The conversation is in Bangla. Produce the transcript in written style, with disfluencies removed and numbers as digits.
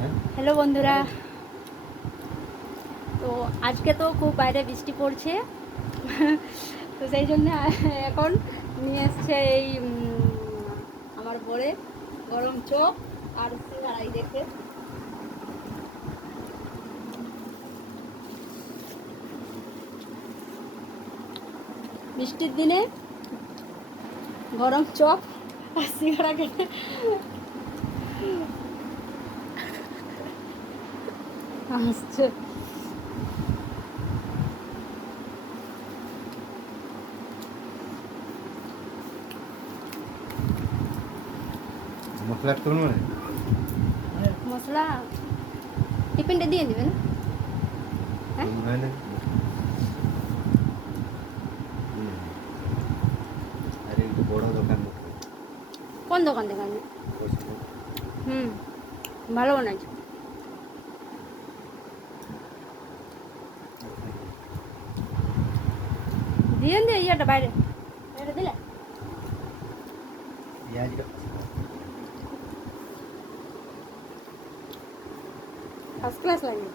হ্যালো বন্ধুরা, তো আজকে তো খুব বাইরে বৃষ্টি পড়ছে। তো সেই জন্য এখন নিয়ে এসছে এই আমার বরে গরম চপ আর সিঙ্গাড়াই দেখে। বৃষ্টির দিনে গরম চপ আর সিঙ্গাড়া খেতে আসছে। মশলা একটু মানে মশলা টিফিনটা দিয়ে দেবেন। হ্যাঁ, হয় না আরে একটু বড় দোকান কোন দোকান থেকে আনবেন? ভালো বানাইছে। দিয়ে দিয়ে ইয়েটা বাইরে এটা দিলে পেঁয়াজটা ফার্স্ট ক্লাস লাগে।